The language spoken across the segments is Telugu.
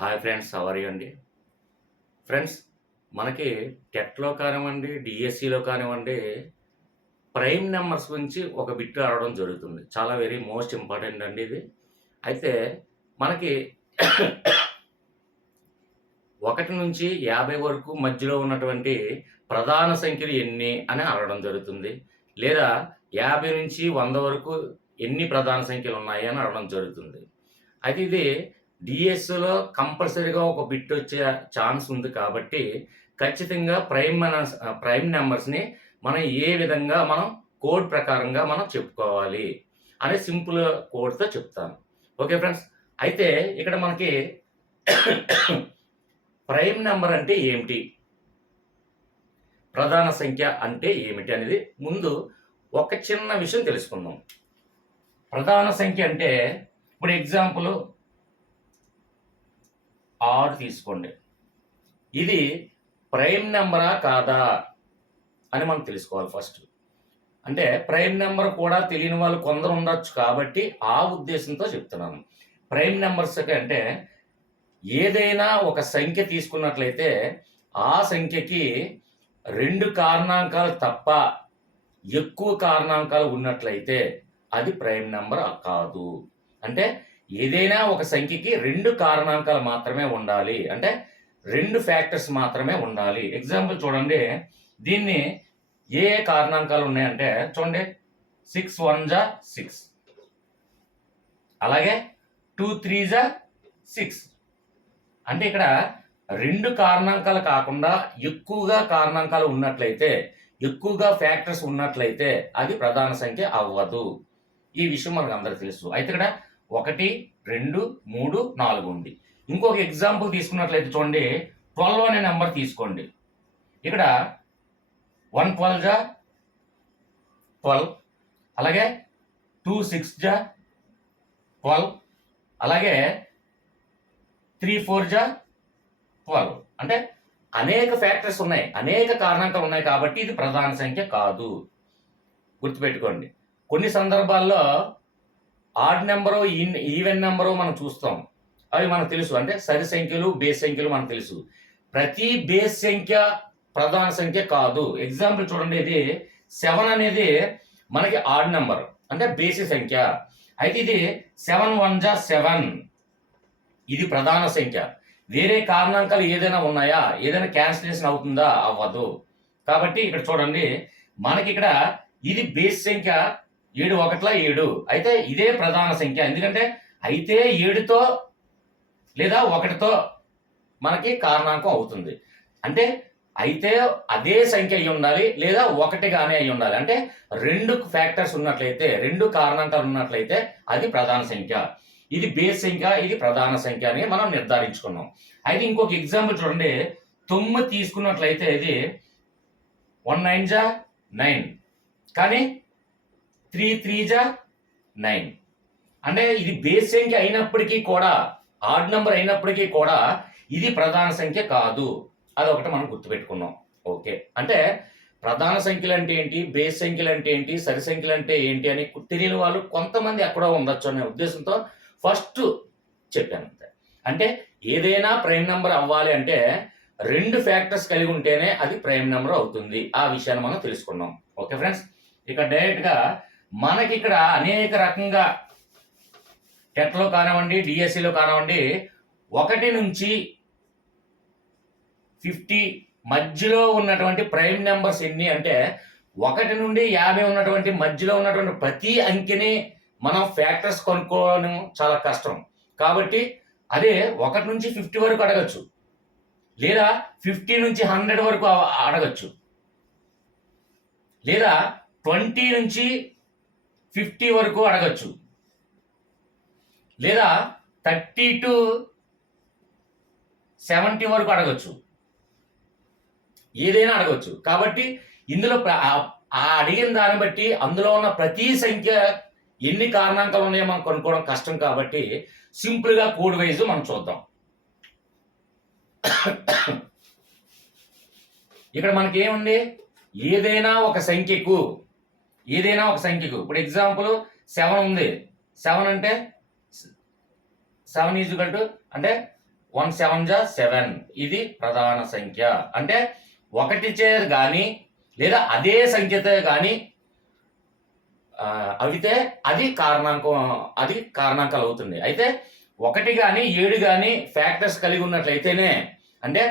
హాయ్ ఫ్రెండ్స్ సవరీ అండి? ఫ్రెండ్స్ మనకి టెట్లో కానివ్వండి డిఎస్సిలో కానివ్వండి ప్రైమ్ నెంబర్స్ గురించి ఒక బిట్ అడగడం జరుగుతుంది. చాలా వెరీ మోస్ట్ ఇంపార్టెంట్ అండి ఇది. అయితే మనకి ఒకటి నుంచి యాభై వరకు మధ్యలో ఉన్నటువంటి ప్రధాన సంఖ్యలు ఎన్ని అని అడగడం జరుగుతుంది. లేదా యాభై నుంచి వంద వరకు ఎన్ని ప్రధాన సంఖ్యలు ఉన్నాయి అని అడగడం జరుగుతుంది. అయితే ఇది డిఎస్లో కంపల్సరీగా ఒక బిట్ వచ్చే ఛాన్స్ ఉంది కాబట్టి ఖచ్చితంగా ప్రైమ్ మన- ప్రైమ్ నెంబర్స్ని మనం ఏ విధంగా మనం కోడ్ ప్రకారంగా మనం చెప్పుకోవాలి అనే సింపుల్ కోడ్తో చెప్తాను. Okay friends? అయితే ఇక్కడ మనకి ప్రైమ్ నెంబర్ అంటే ఏమిటి? ప్రధాన సంఖ్య అంటే ఏమిటి అనేది ముందు ఒక చిన్న విషయం తెలుసుకుందాం. ప్రధాన సంఖ్య అంటే ఇప్పుడు ఎగ్జాంపుల్ ఆరు తీసుకోండి. ఇది ప్రైమ్ నెంబరా కాదా అని మనం తెలుసుకోవాలి ఫస్ట్. అంటే ప్రైమ్ నెంబర్ కూడా తెలియని వాళ్ళు కొందరు ఉండొచ్చు కాబట్టి ఆ ఉద్దేశంతో చెప్తున్నాను. ప్రైమ్ నెంబర్స్ అంటే ఏదైనా ఒక సంఖ్య తీసుకున్నట్లయితే ఆ సంఖ్యకి రెండు కారణాంకాలు తప్ప ఎక్కువ కారణాంకాలు ఉన్నట్లయితే అది ప్రైమ్ నెంబర్ కాదు. అంటే ఏదైనా ఒక సంఖ్యకి రెండు కారణాంకాలు మాత్రమే ఉండాలి. అంటే రెండు ఫ్యాక్టర్స్ మాత్రమే ఉండాలి. ఎగ్జాంపుల్ చూడండి. దీన్ని ఏ ఏ కారణాంకాలు ఉన్నాయంటే చూడండి. సిక్స్ వన్ జా సిక్స్ అలాగే టూ త్రీ జా సిక్స్ అంటే ఇక్కడ రెండు కారణాంకాలు కాకుండా ఎక్కువగా కారణాంకాలు ఉన్నట్లయితే ఎక్కువగా ఫ్యాక్టర్స్ ఉన్నట్లయితే అది ప్రధాన సంఖ్య అవ్వదు. ఈ విషయం మనకు అందరికి తెలుసు. అయితే ఇక్కడ ఒకటి రెండు మూడు నాలుగు ఉంది. ఇంకొక ఎగ్జాంపుల్ తీసుకున్నట్లయితే చూడండి ట్వెల్వ్ అనే నెంబర్ తీసుకోండి. ఇక్కడ వన్ ట్వెల్వ్ జా? ట్వెల్వ్ అలాగే టూ సిక్స్ జా? ట్వెల్వ్ అలాగే త్రీ ఫోర్ జా? ట్వెల్వ్ అంటే అనేక ఫ్యాక్టర్స్ ఉన్నాయి అనేక కారణాంకాలు ఉన్నాయి కాబట్టి ఇది ప్రధాన సంఖ్య కాదు. గుర్తుపెట్టుకోండి. కొన్ని సందర్భాల్లో ఆడ్ నెంబరు ఈవెన్ నెంబరు మనం చూస్తాం. అవి మనకు తెలుసు. అంటే సరి సంఖ్యలు బేస్ సంఖ్యలు మనకు తెలుసు. ప్రతి బేస్ సంఖ్య ప్రధాన సంఖ్య కాదు. ఎగ్జాంపుల్ చూడండి ఇది. సెవెన్ అనేది మనకి ఆడ్ నెంబర్. అంటే బేసి సంఖ్య. అయితే ఇది సెవెన్ వన్ జా సెవెన్. ఇది ప్రధాన సంఖ్య. వేరే కారణాంకాలు ఏదైనా ఉన్నాయా? ఏదైనా క్యాన్సిలేషన్ అవుతుందా? అవ్వదు. కాబట్టి ఇక్కడ చూడండి. మనకి ఇక్కడ ఇది బేస్ సంఖ్య ఏడు ఒకట్ల ఏడు. అయితే ఇదే ప్రధాన సంఖ్య. ఎందుకంటే అయితే ఏడుతో లేదా ఒకటితో మనకి కారణాంకం అవుతుంది. అంటే అయితే అదే సంఖ్య అయి ఉండాలి లేదా ఒకటిగానే అయి ఉండాలి. అంటే రెండు ఫ్యాక్టర్స్ ఉన్నట్లయితే రెండు కారణాంకాలు ఉన్నట్లయితే అది ప్రధాన సంఖ్య. ఇది బేస్ సంఖ్య ఇది ప్రధాన సంఖ్య అని మనం నిర్ధారించుకున్నాం. అయితే ఇంకొక ఎగ్జాంపుల్ చూడండి. తొమ్మిది తీసుకున్నట్లయితే ఇది వన్ నైన్ జా నైన్. కానీ త్రీ త్రీ జా నైన్. అంటే ఇది బేస్ సంఖ్య అయినప్పటికీ కూడా ఆడ్ నెంబర్ అయినప్పటికీ కూడా ఇది ప్రధాన సంఖ్య కాదు. అదొకటి మనం గుర్తుపెట్టుకున్నాం. ఓకే. అంటే ప్రధాన సంఖ్యలు అంటే ఏంటి బేస్ సంఖ్యలు అంటే ఏంటి సరి సంఖ్యలు అంటే ఏంటి అని తెలియని వాళ్ళు కొంతమంది ఎక్కడో ఉండొచ్చు అనే ఉద్దేశంతో ఫస్ట్ చెప్పాను అంతే. అంటే ఏదైనా ప్రైమ్ నెంబర్ అవ్వాలి అంటే రెండు ఫ్యాక్టర్స్ కలిగి ఉంటేనే అది ప్రైమ్ నెంబర్ అవుతుంది. ఆ విషయాన్ని మనం తెలుసుకున్నాం. Okay friends? ఇక డైరెక్ట్గా మనకి ఇక్కడ అనేక రకంగా టెట్లో కానివ్వండి డిఎస్సిలో కానివ్వండి ఒకటి నుంచి ఫిఫ్టీ మధ్యలో ఉన్నటువంటి ప్రైమ్ నెంబర్స్ ఎన్ని అంటే ఒకటి నుండి యాభై ఉన్నటువంటి మధ్యలో ఉన్నటువంటి ప్రతి అంకెని మనం ఫ్యాక్టర్స్ కొనుక్కోవడం చాలా కష్టం. కాబట్టి అదే ఒకటి నుంచి ఫిఫ్టీ వరకు అడగచ్చు. లేదా ఫిఫ్టీ నుంచి హండ్రెడ్ వరకు అడగచ్చు. లేదా ట్వంటీ నుంచి ఫిఫ్టీ వరకు అడగచ్చు. లేదా థర్టీ టు సెవెంటీ వరకు అడగచ్చు. ఏదైనా అడగచ్చు. కాబట్టి ఇందులో ఆ- అడిగిన దాన్ని బట్టి అందులో ఉన్న ప్రతి సంఖ్య ఎన్ని కారణాంకాలు ఉన్నాయో మనం కొనుక్కోవడం కష్టం కాబట్టి సింపుల్గా కోడ్ వైజ్ మనం చూద్దాం. ఇక్కడ మనకి ఏముంది ఏదైనా ఒక సంఖ్యకు ఏదైనా ఒక సంఖ్యకు. ఇప్పుడు ఎగ్జాంపుల్ సెవెన్ ఉంది. సెవెన్ అంటే సెవెన్ ఈజ్ టు అంటే వన్ సెవెన్ జా సెవెన్ ఇది ప్రధాన సంఖ్య. అంటే ఒకటి చే కానీ లేదా అదే సంఖ్యతో కానీ అవితే అది కారణాంకం అది కారణాంకాలు అవుతుంది. అయితే ఒకటి కానీ ఏడు కానీ ఫ్యాక్టర్స్ కలిగి ఉన్నట్లయితేనే అంటే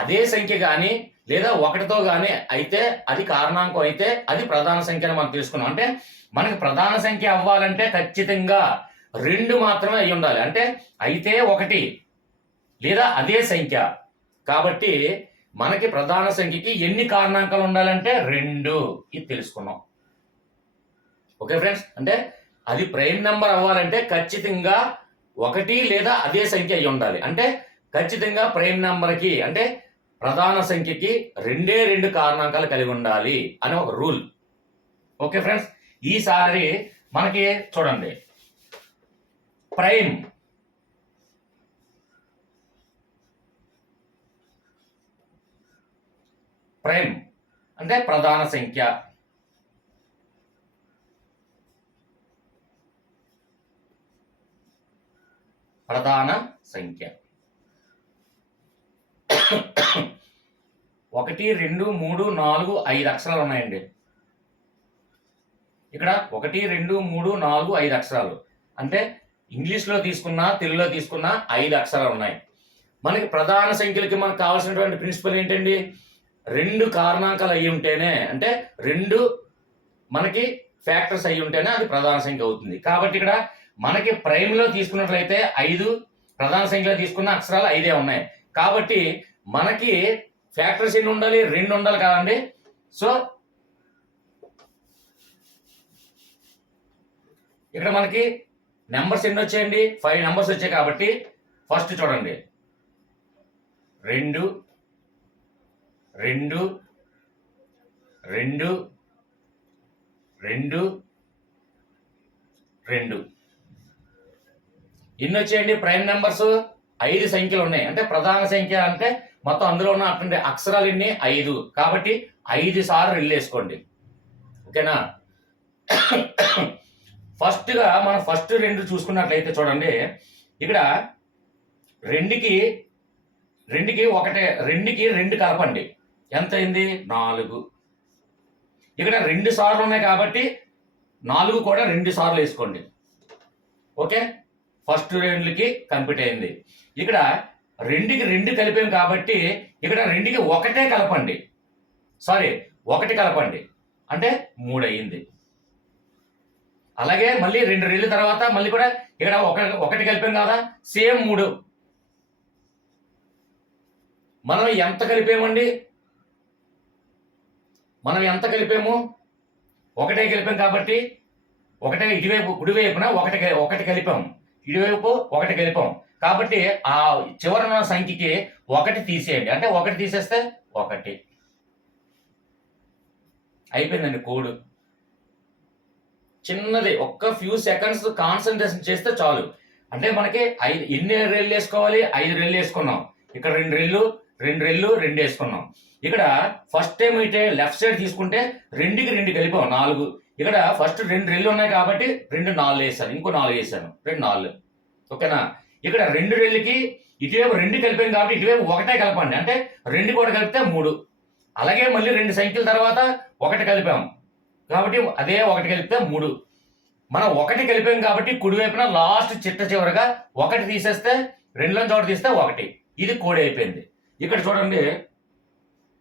అదే సంఖ్య కానీ లేదా ఒకటితో కానీ అయితే అది కారణాంకం అయితే అది ప్రధాన సంఖ్య అని మనం తీసుకున్నాం. అంటే మనకి ప్రధాన సంఖ్య అవ్వాలంటే ఖచ్చితంగా రెండు మాత్రమే అయి ఉండాలి. అంటే అయితే ఒకటి లేదా అదే సంఖ్య. కాబట్టి మనకి ప్రధాన సంఖ్యకి ఎన్ని కారణాంకాలు ఉండాలంటే రెండు ఇది తెలుసుకున్నాం. Okay friends? అంటే అది ప్రైమ్ నెంబర్ అవ్వాలంటే ఖచ్చితంగా ఒకటి లేదా అదే సంఖ్య అయి ఉండాలి. అంటే ఖచ్చితంగా ప్రైమ్ నెంబర్కి అంటే ప్రధాన సంఖ్యకి రెండే రెండు కారణాంకాలు కలిగి ఉండాలి అని ఒక రూల్. ఓకే ఫ్రెండ్స్ ఈసారి మనకి చూడండి. ప్రైమ్. ప్రైమ్ అంటే ప్రధాన సంఖ్య. ప్రధాన సంఖ్య. ఒకటి రెండు మూడు నాలుగు ఐదు అక్షరాలు ఉన్నాయండి. ఇక్కడ ఒకటి రెండు మూడు నాలుగు ఐదు అక్షరాలు. అంటే ఇంగ్లీష్లో తీసుకున్నా తెలుగులో తీసుకున్నా ఐదు అక్షరాలు ఉన్నాయి. మనకి ప్రధాన సంఖ్యలకి మనకు కావాల్సినటువంటి ప్రిన్సిపల్ ఏంటండి? రెండు కారణాంకాలు అయి ఉంటేనే అంటే రెండు మనకి ఫ్యాక్టర్స్ అయి ఉంటేనే అది ప్రధాన సంఖ్య అవుతుంది. కాబట్టి ఇక్కడ మనకి ప్రైమ్లో తీసుకున్నట్లయితే ఐదు ప్రధాన సంఖ్యలో తీసుకున్న అక్షరాలు ఐదే ఉన్నాయి. కాబట్టి మనకి ఫ్యాక్టరీస్ ఎన్ని ఉండాలి? రెండు ఉండాలి కదండి. సో ఇక్కడ మనకి నెంబర్స్ ఎన్ని వచ్చాయండి? ఫైవ్ నెంబర్స్ వచ్చాయి కాబట్టి ఫస్ట్ చూడండి. రెండు రెండు రెండు రెండు రెండు. ఎన్ని వచ్చాయండి? ప్రైమ్ నెంబర్స్ ఐదు సంఖ్యలు ఉన్నాయి. అంటే ప్రధాన సంఖ్య అంటే మొత్తం అందులో ఉన్న అటువంటి అక్షరాలు ఎన్ని ఐదు. కాబట్టి ఐదు సార్లు వెళ్ళేసుకోండి ఓకేనా? ఫస్ట్గా మనం ఫస్ట్ రెండు చూసుకున్నట్లయితే చూడండి. ఇక్కడ రెండుకి రెండుకి ఒకటే రెండుకి రెండు కలపండి. ఎంత అయింది? నాలుగు. ఇక్కడ రెండు సార్లు ఉన్నాయి కాబట్టి నాలుగు కూడా రెండు సార్లు వేసుకోండి. ఓకే? ఫస్ట్ రెండుకి కంప్లీట్ అయింది. ఇక్కడ రెండుకి రెండు కలిపాం కాబట్టి ఇక్కడ రెండుకి ఒకటే కలపండి. సారీ ఒకటి కలపండి. అంటే మూడు అయ్యింది అలాగే మళ్ళీ రెండు రెళ్ళు తర్వాత మళ్ళీ కూడా ఇక్కడ ఒక ఒకటి కలిపాం కదా సేమ్ మూడు. మనం ఎంత కలిపామండి? మనం ఎంత కలిపాము? ఒకటే కలిపాం కాబట్టి ఒకటే ఇటువైపు కుడివైపున ఒకటి ఒకటి కలిపాం. ఇటువైపు ఒకటి కలిపాం. కాబట్టి ఆ చివరన సంఖ్యకి ఒకటి తీసేయండి. అంటే ఒకటి తీసేస్తే ఒకటి. అయిపోయిందండి కోడ్. చిన్నది ఒక్క ఫ్యూ సెకండ్స్ కాన్సన్ట్రేషన్ చేస్తే చాలు. అంటే మనకి ఐదు ఎన్ని రెళ్ళు వేసుకోవాలి? ఐదు రెళ్ళు వేసుకున్నాం. ఇక్కడ రెండు రెళ్ళు రెండు రెళ్ళు రెండు వేసుకున్నాం. ఇక్కడ ఫస్ట్ టైం అయితే లెఫ్ట్ సైడ్ తీసుకుంటే రెండుకి రెండు కలిపాం నాలుగు. ఇక్కడ ఫస్ట్ రెండు రెళ్ళు ఉన్నాయి కాబట్టి రెండు నాలుగు వేసాను. ఇంకో నాలుగు వేసాను. రెండు నాలుగు. ఓకేనా? ఇక్కడ రెండు రెళ్ళకి ఇటువైపు రెండు కలిపాం కాబట్టి ఇటువైపు ఒకటే కలపండి. అంటే రెండు కూడా కలిపితే మూడు. అలాగే మళ్ళీ రెండు సంఖ్యల తర్వాత ఒకటి కలిపాం. కాబట్టి అదే ఒకటి కలిపితే మూడు. మనం ఒకటి కలిపాం కాబట్టి కుడివైపున లాస్ట్ చిట్ట చివరగా ఒకటి తీసేస్తే రెండులో చోట తీస్తే ఒకటి. ఇది కోడి అయిపోయింది. ఇక్కడ చూడండి.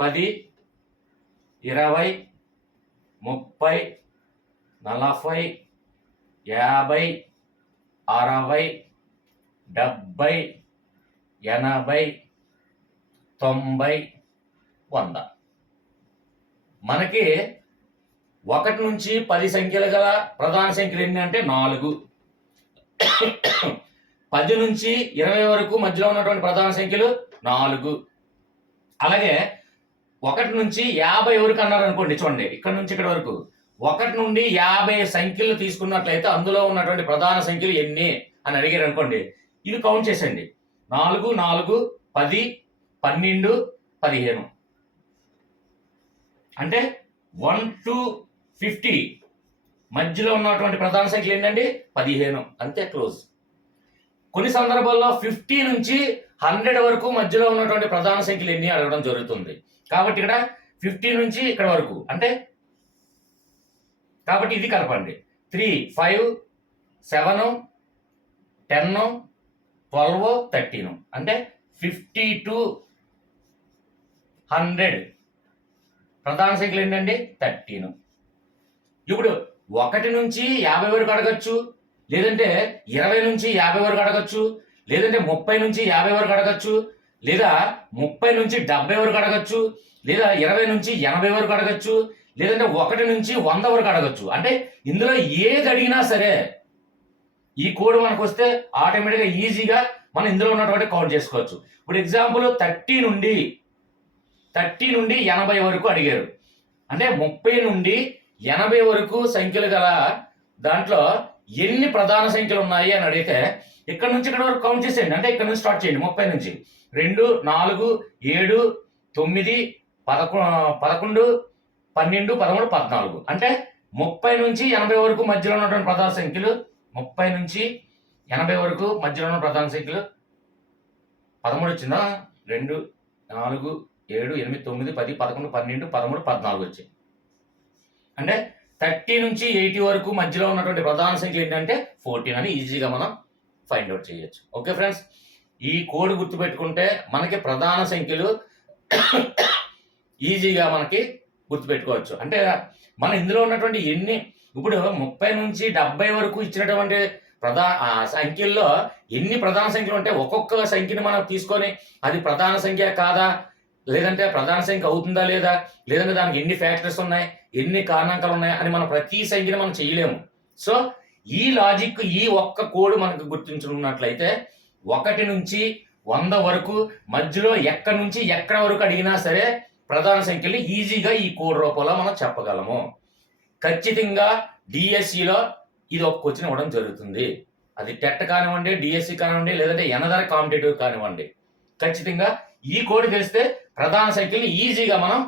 పది ఇరవై ముప్పై నలభై యాభై అరవై డెబ్బై ఎనభై తొంభై వంద. మనకి ఒకటి నుంచి పది సంఖ్యలు గల ప్రధాన సంఖ్యలు ఎన్ని అంటే నాలుగు. పది నుంచి ఇరవై వరకు మధ్యలో ఉన్నటువంటి ప్రధాన సంఖ్యలు నాలుగు. అలాగే ఒకటి నుంచి యాభై వరకు అన్నారు అనుకోండి చూడండి ఇక్కడ నుంచి ఇక్కడ వరకు. ఒకటి నుండి యాభై సంఖ్యలు తీసుకున్నట్లయితే అందులో ఉన్నటువంటి ప్రధాన సంఖ్యలు ఎన్ని అని అడిగారు అనుకోండి ఇది కౌంట్ చేసండి నాలుగు నాలుగు పది పన్నెండు పదిహేను. అంటే వన్ టు ఫిఫ్టీ మధ్యలో ఉన్నటువంటి ప్రధాన సంఖ్యలు ఏంటండి? పదిహేను. అంతే క్లోజ్ కొన్ని సందర్భాల్లో ఫిఫ్టీ నుంచి హండ్రెడ్ వరకు మధ్యలో ఉన్నటువంటి ప్రధాన సంఖ్యలు ఎన్ని అడగడం జరుగుతుంది? కాబట్టి ఇక్కడ ఫిఫ్టీ నుంచి ఇక్కడ వరకు అంటే కాబట్టి ఇది కలపండి. Three five seven ten twelve thirteen అంటే ఫిఫ్టీ టు హండ్రెడ్ ప్రధాన సంఖ్యలు ఏంటండి? థర్టీన్ ఇప్పుడు ఒకటి నుంచి యాభై వరకు అడగచ్చు లేదంటే ఇరవై నుంచి యాభై వరకు అడగచ్చు లేదంటే ముప్పై నుంచి యాభై వరకు అడగచ్చు లేదా ముప్పై నుంచి డెబ్బై వరకు అడగచ్చు లేదా ఇరవై నుంచి ఎనభై వరకు అడగచ్చు లేదంటే ఒకటి నుంచి వంద వరకు అడగచ్చు. అంటే ఇందులో ఏది అడిగినా సరే ఈ కోడ్ మనకు వస్తే ఆటోమేటిక్గా ఈజీగా మనం ఇందులో ఉన్నటువంటి కౌంట్ చేసుకోవచ్చు. ఇప్పుడు ఎగ్జాంపుల్ థర్టీ నుండి థర్టీ నుండి ఎనభై వరకు అడిగారు. అంటే ముప్పై నుండి ఎనభై వరకు సంఖ్యలు గల దాంట్లో ఎన్ని ప్రధాన సంఖ్యలు ఉన్నాయి అని అడిగితే ఇక్కడ నుంచి ఇక్కడ వరకు కౌంట్ చేసేయండి. అంటే ఇక్కడ నుంచి స్టార్ట్ చేయండి ముప్పై నుంచి. రెండు నాలుగు ఏడు తొమ్మిది పదకొ పదకొండు పన్నెండు పదమూడు పద్నాలుగు. అంటే ముప్పై నుంచి ఎనభై వరకు మధ్యలో ఉన్నటువంటి ప్రధాన సంఖ్యలు ముప్పై నుంచి ఎనభై వరకు మధ్యలో ఉన్న ప్రధాన సంఖ్యలు పదమూడు వచ్చిందా? రెండు నాలుగు ఏడు ఎనిమిది తొమ్మిది పది పదకొండు పన్నెండు పదమూడు పద్నాలుగు వచ్చాయి. అంటే థర్టీ నుంచి ఎయిటీ వరకు మధ్యలో ఉన్నటువంటి ప్రధాన సంఖ్య ఏంటంటే ఫోర్టీన్ అని ఈజీగా మనం ఫైండ్ అవుట్ చేయొచ్చు. Okay friends? ఈ కోడ్ గుర్తుపెట్టుకుంటే మనకి ప్రధాన సంఖ్యలు ఈజీగా మనకి గుర్తుపెట్టుకోవచ్చు. అంటే మన ఇందులో ఉన్నటువంటి ఎన్ని ఇప్పుడు ముప్పై నుంచి డెబ్బై వరకు ఇచ్చినటువంటి ప్రధాన ఆ సంఖ్యల్లో ఎన్ని ప్రధాన సంఖ్యలు ఉంటాయి ఒక్కొక్క సంఖ్యని మనం తీసుకొని అది ప్రధాన సంఖ్య కాదా? లేదంటే ప్రధాన సంఖ్య అవుతుందా లేదా? లేదంటే దానికి ఎన్ని ఫ్యాక్టర్స్ ఉన్నాయి? ఎన్ని కారణాంకాలు ఉన్నాయి? అని మనం ప్రతి సంఖ్యని మనం చేయలేము. సో ఈ లాజిక్ ఈ ఒక్క కోడ్ మనకు గుర్తించుకున్నట్లయితే ఒకటి నుంచి వంద వరకు మధ్యలో ఎక్కడి నుంచి ఎక్కడ వరకు అడిగినా సరే ప్రధాన సంఖ్యలు ఈజీగా ఈ కోడ్ రూపంలో మనం చెప్పగలము. ఖచ్చితంగా డిఎస్సిలో ఇది ఒక క్వశ్చన్ ఇవ్వడం జరుగుతుంది. అది టెట్ కానివ్వండి డిఎస్సి కానివ్వండి లేదంటే ఎనదర్ కాంపిటేటివ్ కానివ్వండి. ఖచ్చితంగా ఈ కోడ్ తెలిస్తే ప్రధాన సైకిల్ని ఈజీగా మనం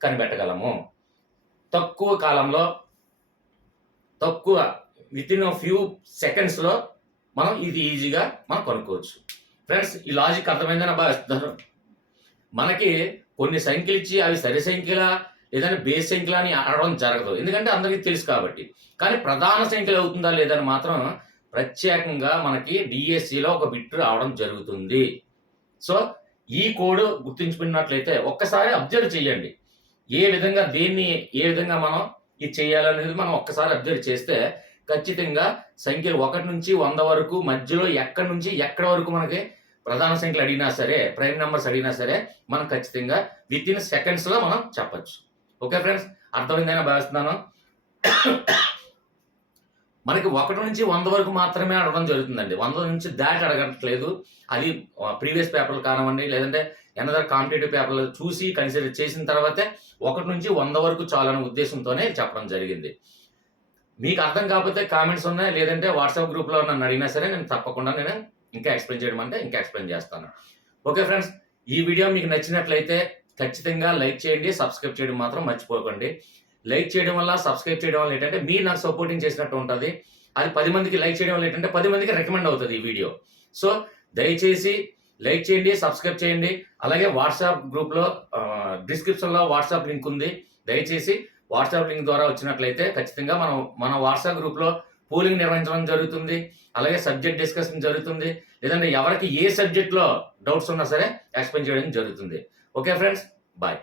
కనిపెట్టగలము. తక్కువ కాలంలో తక్కువ విత్ ఇన్ ఫ్యూ సెకండ్స్లో మనం ఇది ఈజీగా మనం కొనుక్కోవచ్చు. ఫ్రెండ్స్ ఈ లాజిక్ అర్థమైందని భావిస్తున్నారు మనకి కొన్ని సంఖ్యలు ఇచ్చి అవి సరి సంఖ్యలా లేదంటే బేస్ సంఖ్యలు అని అడగడం జరగదు. ఎందుకంటే అందరికీ తెలుసు కాబట్టి. కానీ ప్రధాన సంఖ్యలు అవుతుందా లేదని మాత్రం ప్రత్యేకంగా మనకి డిఎస్సిలో ఒక బిట్ రావడం జరుగుతుంది. సో ఈ కోడ్ గుర్తించుకున్నట్లయితే ఒక్కసారి అబ్జర్వ్ చేయండి. ఏ విధంగా దేన్ని ఏ విధంగా మనం ఇది చేయాలనేది మనం ఒక్కసారి అబ్జర్వ్ చేస్తే ఖచ్చితంగా సంఖ్యలు ఒకటి నుంచి వంద వరకు మధ్యలో ఎక్కడి నుంచి ఎక్కడ వరకు మనకి ప్రధాన సంఖ్యలు అడిగినా సరే ప్రైమ్ నెంబర్స్ అడిగినా సరే మనం ఖచ్చితంగా విత్ ఇన్ సెకండ్స్లో మనం చెప్పచ్చు. ఓకే ఫ్రెండ్స్ అర్థమైందని భావిస్తున్నాను. మనకి ఒకటి నుంచి వంద వరకు మాత్రమే అడగడం జరుగుతుందండి. వంద నుంచి దాటి అడగట్లేదు. అది ప్రీవియస్ పేపర్లు కానివ్వండి లేదంటే ఎనదర్ కాంపిటేటివ్ పేపర్లు చూసి కన్సిడర్ చేసిన తర్వాతే ఒకటి నుంచి వంద వరకు చాలనే ఉద్దేశంతోనే చెప్పడం జరిగింది. మీకు అర్థం కాకపోతే కామెంట్స్ ఉన్నాయి లేదంటే వాట్సాప్ గ్రూప్లో నన్ను అడిగినా సరే నేను తప్పకుండా నేను ఇంకా ఎక్స్ప్లెయిన్ చేయడం అంటే ఇంకా ఎక్స్ప్లెయిన్ చేస్తాను. ఓకే ఫ్రెండ్స్ ఈ వీడియో మీకు నచ్చినట్లయితే ఖచ్చితంగా లైక్ చేయండి సబ్స్క్రైబ్ చేయడం మాత్రం మర్చిపోకండి. లైక్ చేయడం వల్ల సబ్స్క్రైబ్ చేయడం వల్ల ఏంటంటే మీరు నాకు సపోర్టింగ్ చేసినట్టు ఉంటుంది. అది పది మందికి లైక్ చేయడం వల్ల ఏంటంటే పది మందికి రికమెండ్ అవుతుంది ఈ వీడియో. సో దయచేసి లైక్ చేయండి సబ్స్క్రైబ్ చేయండి. అలాగే వాట్సాప్ గ్రూప్లో డిస్క్రిప్షన్లో వాట్సాప్ లింక్ ఉంది. దయచేసి వాట్సాప్ లింక్ ద్వారా వచ్చినట్లయితే ఖచ్చితంగా మనం మన వాట్సాప్ గ్రూప్లో పోలింగ్ నిర్వహించడం జరుగుతుంది. అలాగే సబ్జెక్ట్ డిస్కషన్ జరుగుతుంది. లేదంటే ఎవరికి ఏ సబ్జెక్ట్లో డౌట్స్ ఉన్నా సరే ఎక్స్ప్లెయిన్ చేయడం జరుగుతుంది. Okay friends bye